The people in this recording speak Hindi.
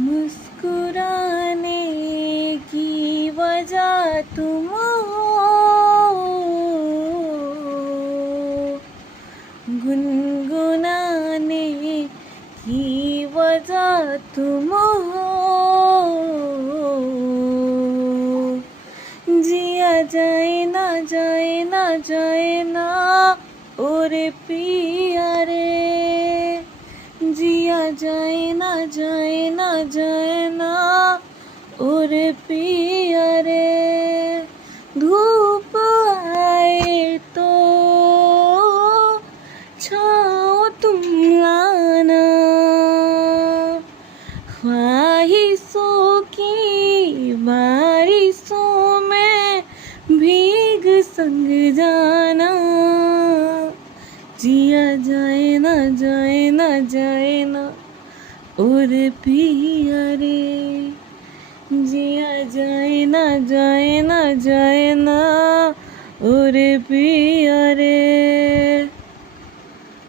मुस्कुराने की वजह तुम हो, गुनगुनाने की वजह तुम हो। जिया जाए ना जाए ना जाए ना ओरे पिया रे, जिया जाए ना जाए ना जाए ना ओरे पिया रे। धूप आए तो छाँव तुम लाना, ख्वाहिशों की बारिशों में भीग संग जाना। जिया जाए ना जाए ना जाए ना और पिया रे, जिया जाए ना जाए ना जाए ना और पिया रे।